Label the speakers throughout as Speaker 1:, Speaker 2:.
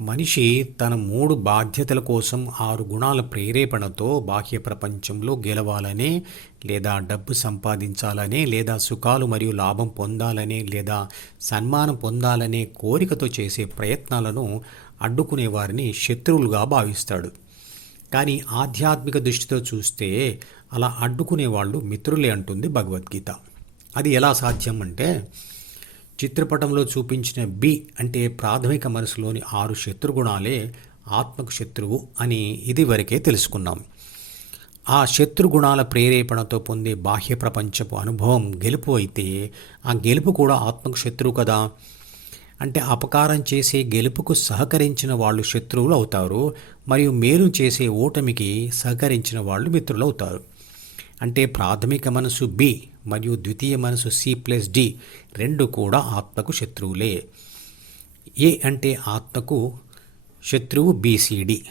Speaker 1: మనిషి తన మూడు బాధ్యతల కోసం ఆరు గుణాల ప్రేరేపణతో బాహ్య ప్రపంచంలో గెలవాలనే లేదా డబ్బు సంపాదించాలనే లేదా సుఖాలు మరియు లాభం పొందాలనే లేదా సన్మానం పొందాలనే కోరికతో చేసే ప్రయత్నాలను అడ్డుకునే వారిని శత్రువులుగా భావిస్తాడు. కానీ ఆధ్యాత్మిక దృష్టితో చూస్తే అలా అడ్డుకునే వాళ్ళు మిత్రులే అంటుంది భగవద్గీత. అది ఎలా సాధ్యం అంటే చిత్రపటంలో చూపించిన బి అంటే ప్రాథమిక మనసులోని ఆరు శత్రుగుణాలే ఆత్మకు శత్రువు అని ఇది వరకే తెలుసుకున్నాం. ఆ శత్రుగుణాల ప్రేరేపణతో పొందే బాహ్య ప్రపంచపు అనుభవం గెలుపు అయితే ఆ గెలుపు కూడా ఆత్మకు శత్రువు కదా? అంటే అపకారం చేసే గెలుపుకు సహకరించిన వాళ్ళు శత్రువులు అవుతారు మరియు మేలు చేసే ఓటమికి సహకరించిన వాళ్ళు మిత్రులు అవుతారు. అంటే ప్రాథమిక మనసు బి మరియు ద్వితీయ మనసు సి ప్లస్ డి రెండు కూడా ఆత్మకు శత్రువులే. ఏ అంటే ఆత్మకు శత్రువు బీసీడి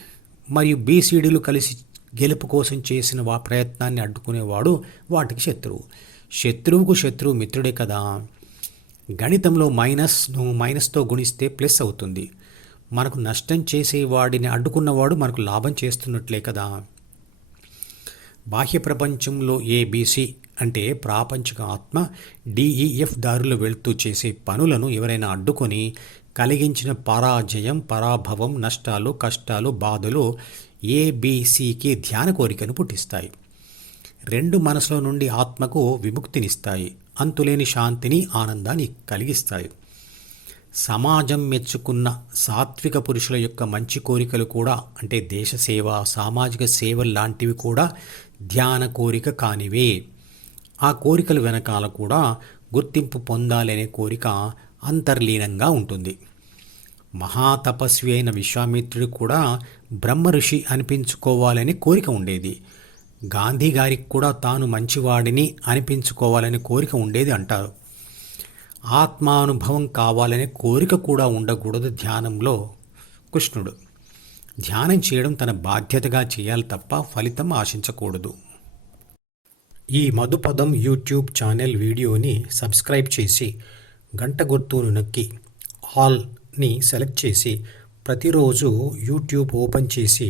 Speaker 1: మరియు బీసీడీలు కలిసి గెలుపు కోసం చేసిన వా ప్రయత్నాన్ని అడ్డుకునేవాడు వాటికి శత్రువు. శత్రువుకు శత్రువు మిత్రుడే కదా. గణితంలో మైనస్ను మైనస్తో గుణిస్తే ప్లస్ అవుతుంది. మనకు నష్టం చేసే వాడిని అడ్డుకున్నవాడు మనకు లాభం చేస్తున్నట్లే కదా. బాహ్య ప్రపంచంలో ఏబీసీ అంటే ప్రాపంచిక ఆత్మ డిఈఎఫ్ దారిలో వెళ్తూ చేసే పనులను ఎవరైనా అడ్డుకొని కలిగించిన పరాజయం పరాభవం నష్టాలు కష్టాలు బాధలు ఏబీసీకి ధ్యాన కోరికను పుట్టిస్తాయి. రెండు మనసుల నుండి ఆత్మకు విముక్తినిస్తాయి. అంతులేని శాంతిని ఆనందాన్ని కలిగిస్తాయి. సమాజం మెచ్చుకున్న సాత్విక పురుషుల యొక్క మంచి కోరికలు కూడా అంటే దేశ సేవ సామాజిక సేవ లాంటివి కూడా ధ్యాన కోరిక కానివే ఆ కోరికలు వెనకాల కూడా గుర్తింపు పొందాలనే కోరిక అంతర్లీనంగా ఉంటుంది. మహాతపస్వి అయిన విశ్వామిత్రుడు కూడా బ్రహ్మ ఋషి అనిపించుకోవాలని కోరిక ఉండేది. గాంధీ గారికి కూడా తాను మంచివాడిని అనిపించుకోవాలని కోరిక ఉండేది అంటారు. ఆత్మానుభవం కావాలనే కోరిక కూడా ఉండకూడదు ధ్యానంలో కృష్ణుడు. ధ్యానం చేయడం తన బాధ్యతగా చేయాలి తప్ప ఫలితం ఆశించకూడదు. ఈ మధుపదం యూట్యూబ్ ఛానల్ వీడియోని సబ్స్క్రైబ్ చేసి గంట గుర్తును నొక్కి ఆల్ని సెలెక్ట్ చేసి ప్రతిరోజు యూట్యూబ్ ఓపెన్ చేసి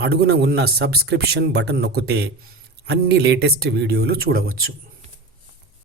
Speaker 1: అడుగున ఉన్న సబ్స్క్రిప్షన్ బటన్ నొక్కితే అన్ని లేటెస్ట్ వీడియోలు చూడవచ్చు.